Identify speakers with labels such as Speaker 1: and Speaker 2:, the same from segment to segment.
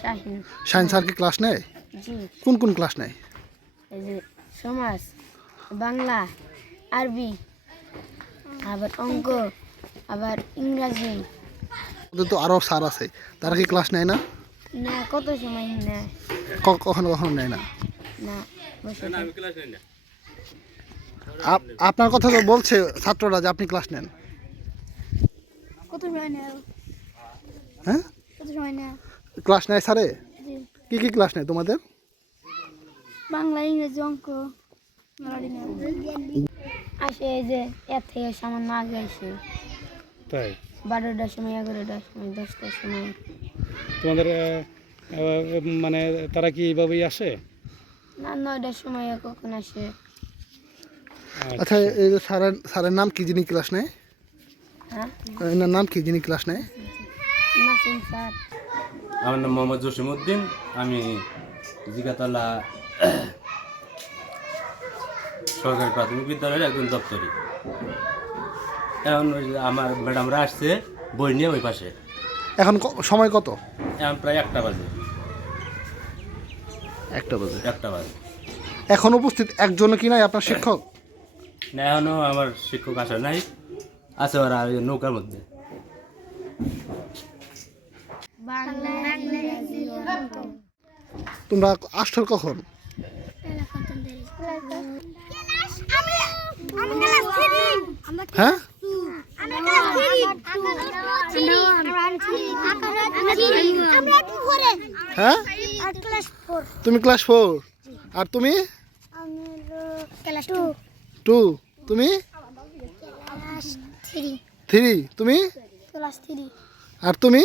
Speaker 1: science
Speaker 2: আর কি class নেয় কোন কোন ক্লাস নেয়
Speaker 1: সমাজ বাংলা আরবি আবার অঙ্ক আবার ইংরাজি
Speaker 2: ওদের তো আরও স্যার আছে তারা কি ক্লাস নেয় না
Speaker 1: না কত সময় নেয়
Speaker 2: কখনো কখনো নেয় না আপনার কথা তো বলছে ছাত্ররা যে আপনি ক্লাস নেন
Speaker 1: কত সময় নেয় হ্যাঁ কত সময় নেয়
Speaker 2: ক্লাস নাই স্যারে কি কি ক্লাস নেয় তোমাদের
Speaker 1: বাংলা ইংরেজি অঙ্ক আসে এই যে এর থেকে সামান্য না গেছে তাই সময় এগারোটার সময়
Speaker 2: তোমাদের মানে তারা কি এইভাবেই আসে
Speaker 1: না নয়টার সময় কখন আসে
Speaker 2: আচ্ছা এই যে স্যারের স্যারের নাম কি জিনি ক্লাস নেয় হ্যাঁ এনার নাম কি জিনি ক্লাস নেয়
Speaker 1: নাসিম স্যার
Speaker 3: আমার নাম মোহাম্মদ জসিম উদ্দিন আমি জিগাতলা সরকারি প্রাথমিক বিদ্যালয়ের একজন দপ্তরি এখন আমার ম্যাডামরা আসছে বই নিয়ে ওই পাশে
Speaker 2: এখন সময় কত
Speaker 3: এখন প্রায় একটা বাজে একটা বাজে একটা বাজে
Speaker 2: এখন উপস্থিত একজনও কি নাই আপনার শিক্ষক
Speaker 3: না এখনও আমার শিক্ষক আসার নাই আছে ওরা নৌকার মধ্যে
Speaker 2: তোমরা আসছ কখন তুমি ক্লাস ফোর আর তুমি টু তুমি থ্রি তুমি আর তুমি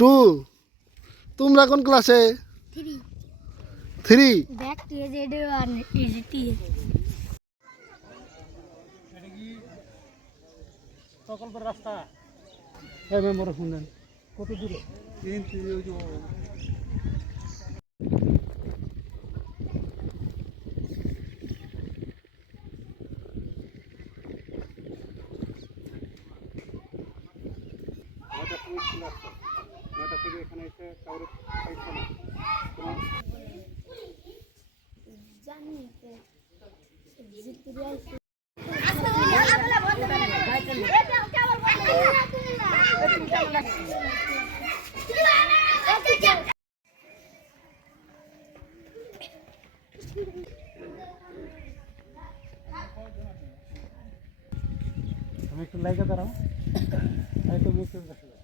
Speaker 2: टू तुम रा कौन क्लास है three three
Speaker 4: back T J day are is T सकल पर रास्ता है मैं मोर फोन दे कत दूर है 3 3 जो তুমি একটু লাইকা দাঁড়াও তুমি একটু